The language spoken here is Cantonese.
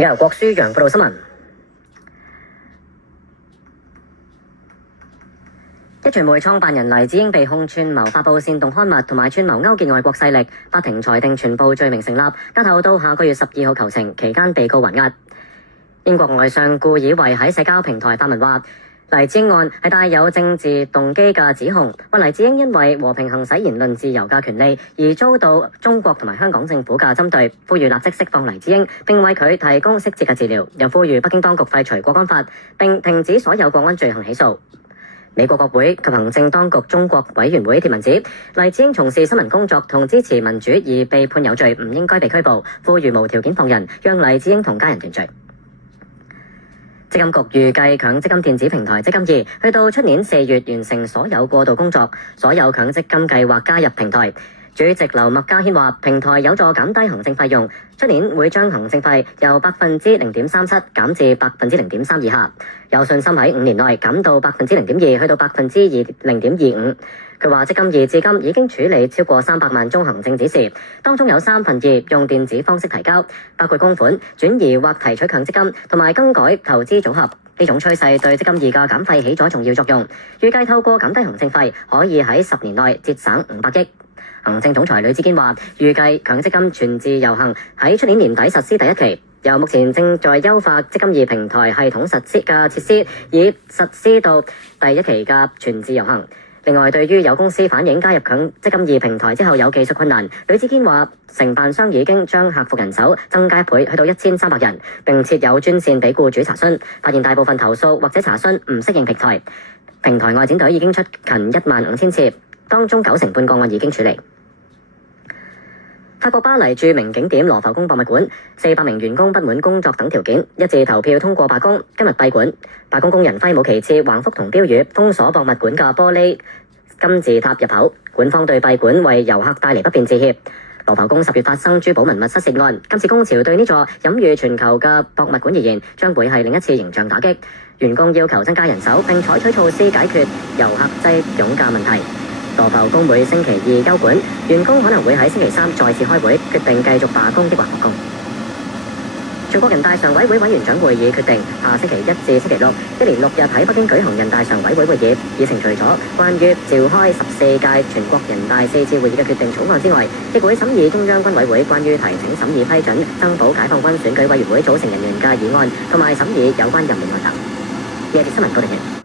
而家由郭舒揚報道新聞。壹傳媒創辦人黎智英被控串謀發布煽動刊物同埋串謀勾結外國勢力，法庭裁定全部罪名成立，押後到下個月12號求情，期間被告還押。英國外相顧以為喺社交平台發文話，黎智英案係帶有政治動機嘅指控，話黎智英因為和平行使言論自由嘅權利而遭到中國同埋香港政府嘅針對，呼籲立即釋放黎智英，並為佢提供適切嘅治療，又呼籲北京當局廢除國安法，並停止所有國安罪行起訴。美國國會及行政當局中國委員會貼文指，黎智英從事新聞工作同支持民主而被判有罪，唔應該被拘捕，呼籲無條件放人，讓黎智英同家人團聚。積金局預計強積金電子平台積金易去到出年4月完成所有過渡工作，所有強積金計劃加入平台。主席劉麥嘉軒話，平台有助減低行政費用，出年會將行政費由 0.37% 減至 0.3% 以下，有信心喺5年內減到 0.2% 去到 0.25%。佢話積金易至今已經處理超過300萬宗行政指示，當中有2/3用電子方式提交，包括供款、轉移或提取強積金同埋更改投資組合。呢種趨勢對積金易嘅減費起咗重要作用，預計透過減低行政費，可以喺10年內節省500億。行政總裁呂志堅話，預計強積金全自由行喺出年年底實施第一期，由目前正在優化積金易平台系統實施嘅設施，以實施到第一期嘅全自由行。另外，對於有公司反映加入強積金易平台之後有技術困難，呂志堅話，承辦商已經將客服人手增加1倍，去到1300人，並設有專線俾僱主查詢，發現大部分投訴或者查詢唔適應平台。平台外展隊已經出勤15000次，當中90%個案已經處理。法國巴黎著名景點羅浮宮博物館400名員工不滿工作等條件，一致投票通過罷工，今日閉館。罷工工人揮舞旗幟、橫幅同標語，封鎖博物館嘅玻璃金字塔入口。館方對閉館為遊客帶嚟不便致歉。羅浮宮10月發生珠寶文物失竊案，今次工潮對呢座享譽全球嘅博物館而言，將會係另一次形象打擊。員工要求增加人手，並採取措施解決遊客擠擁嘅問題。羅浮宮每星期2休館，員工可能會喺星期3再次開會，決定繼續罷工抑或復工。全國人大常委會委員長會議決定，下星期1至星期6，一連6日喺北京舉行人大常委會會議。議程除咗關於召開14屆全國人大4次會議嘅決定草案之外，亦會審議中央軍委會關於提請審議批准增補解放軍選舉委員會組成人員嘅議案，同埋審議有關任命案等。呢一節新聞報道完。